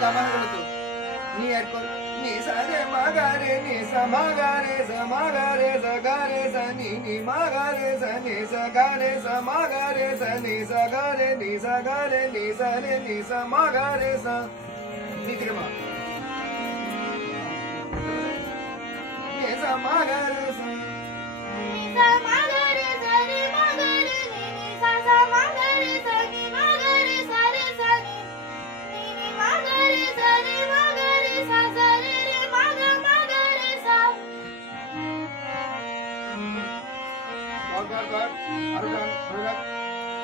गामाला गेलो नी ऐकून नी सा रे मा गा रे नी सा मा गा रे सा मा गा रे सा गा रे सा नी मा गा रे सा नी सा गा रे सा मा गा रे सा नी सा गा रे नी सा गा रे नी सा रे नी सा मा गा रे सा नी रे मा नी सा मा गा रे सा नी सा मा गा रे सा रे मा गा रे नी सा सा मा गा रे सा नी मा गा रे सा रे सा नी मा गा रे सा रे मा गा रे सा सा रे रे मा गा रे सा और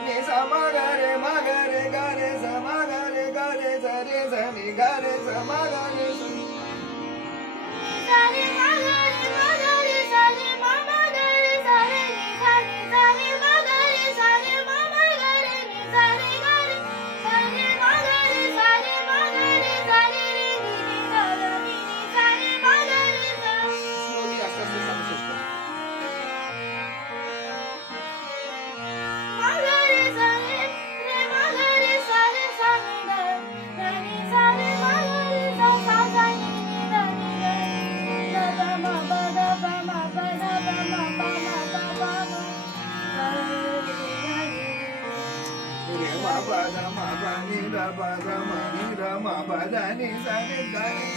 नी सा मा गा रे गा रे सा मा गा रे सा रे सा नी गा रे सा मा गा रे सा सा रे मा गा रे सा रे मा गा रे सा रे नी सा रे मा गा रे सा रे मा गा रे नी सा रे गा रे सा रे मा गा रे सा रे मा गा रे सा रे रे नी सा रे नी सा रे मा गा रे सा स्लोली आस्ते आस्ते सांगू शकतो मा गा रे सा रे मा गा रे सा रे सा नी गा नी सा रे मा गा रे सा सा सा नी दा नी दा दा मा बा दा बा मा बा दा बा मा बा मा बा बा मा गा रे रे मा पा दा मा पा नी दा पा दा मा नी दा मा पा दा नी सा रे गा रे